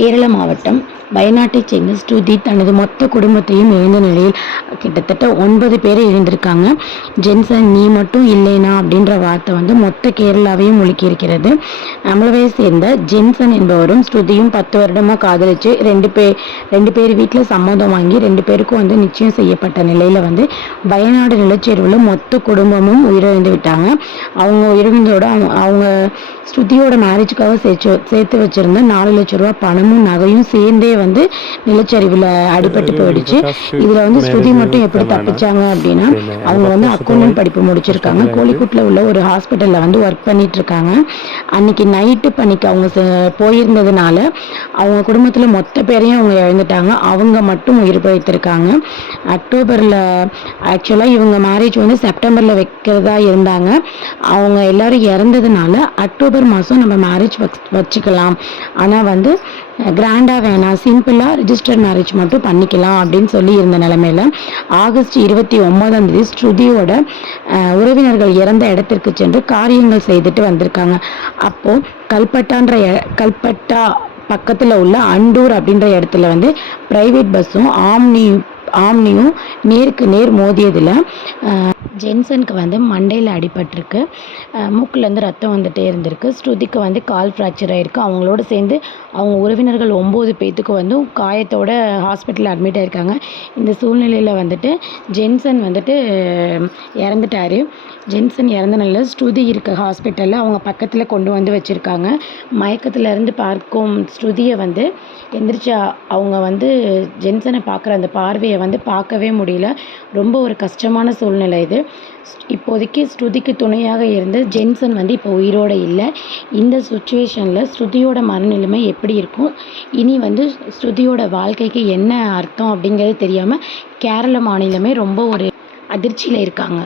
கேரள மாவட்டம் வயநாட்டைச் சேர்ந்த ஸ்ருதி தனது மொத்த குடும்பத்தையும் இழந்த நிலையில் கிட்டத்தட்ட 9 பேரை இழந்திருக்காங்க. ஜென்சன் நீ மட்டும் இல்லைனா அப்படின்ற வார்த்தை மொத்த கேரளாவையும் முழுக்கியிருக்கிறது. நம்மளவை சேர்ந்த ஜென்சன் என்பவரும் ஸ்ருதியும் 10 வருடமாக காதலிச்சு ரெண்டு பேர் வீட்டில் சம்மதம் வாங்கி 2 பேருக்கும் நிச்சயம் செய்யப்பட்ட நிலையில் வயநாடு நிலச்சரிவில் மொத்த குடும்பமும் உயிரிழந்து விட்டாங்க. அவங்க உயிரிழந்தோட அவங்க ஸ்ருதியோட மேரேஜுக்காக சேர்த்து வச்சிருந்த 4 லட்சம் ரூபா பணமும் நகையும் சேர்ந்தே நிலச்சரிவில் அடிபட்டு போயிடுச்சு. இதில் ஸ்ருதி மட்டும் எப்படி தப்பிச்சாங்க அப்படின்னா, அவங்க அக்கௌண்டன்ட் படிப்பு முடிச்சிருக்காங்க. கோழிக்கூட்டில் உள்ள ஒரு ஹாஸ்பிட்டலில் ஒர்க் பண்ணிட்டு இருக்காங்க. அன்னைக்கு நைட்டு பணிக்கு அவங்க போயிருந்ததுனால அவங்க குடும்பத்தில் மொத்த பேரையும் அவங்க இழந்துட்டாங்க. அவங்க மட்டும் உயிர் பிழைத்திருக்காங்க. அக்டோபரில் ஆக்சுவலாக இவங்க மேரேஜ் செப்டம்பரில் வைக்கிறதா இருந்தாங்க. அவங்க எல்லாரும் இறந்ததுனால அக்டோபர் மாதம் நம்ம மேரேஜ் வச்சுக்கலாம், ஆனால் கிராண்டாக வேணாம், சிம்பிளாக ரிஜிஸ்டர் மேரேஜ் மட்டும் பண்ணிக்கலாம் அப்படின்னு சொல்லி இருந்த நிலைமையில் ஆகஸ்ட் 29 ஸ்ருதியோட உறவினர்கள் இறந்த இடத்திற்கு சென்று காரியங்கள் செய்துட்டு வந்திருக்காங்க. அப்போது கல்பட்டா பக்கத்தில் உள்ள அண்டூர் அப்படின்ற இடத்துல ப்ரைவேட் பஸ்ஸும் ஆம்னியும் நேருக்கு நேர் மோதியதில் ஜென்சனுக்கு மண்டையில் அடிபட்டிருக்கு. மூக்குலேருந்து ரத்தம் வந்துட்டே இருந்திருக்கு. ஸ்ருதிக்கு கால் ஃப்ராக்சர் ஆகிருக்கு. அவங்களோட சேர்ந்து அவங்க உறவினர்கள் 9 பேர்த்துக்கு காயத்தோட ஹாஸ்பிட்டலில் அட்மிட் ஆகிருக்காங்க. இந்த சூழ்நிலையில் ஜென்சன் இறந்துட்டார். ஜென்சன் இறந்த நிலையில் ஸ்ருதி இருக்க ஹாஸ்பிட்டலில் அவங்க பக்கத்தில் கொண்டு வச்சுருக்காங்க. மயக்கத்தில் இருந்து பார்க்கும் ஸ்ருதியை எந்திரிச்சு அவங்க ஜென்சனை பார்க்குற அந்த பார்வையை பார்க்கவே முடியல. ரொம்ப ஒரு கஷ்டமான சூழ்நிலை இது. இப்போதைக்கு ஸ்ருதிக்கு துணையாக இருந்த ஜென்சன் இப்போ உயிரோடு இல்லை. இந்த சுச்சுவேஷனில் ஸ்ருதியோட மனநிலைமை எப்படி இருக்கும், இனி ஸ்ருதியோட வாழ்க்கைக்கு என்ன அர்த்தம் அப்படிங்கிறது தெரியாமல் கேரள மாநிலமே ரொம்ப ஒரு அதிர்ச்சியில் இருக்காங்க.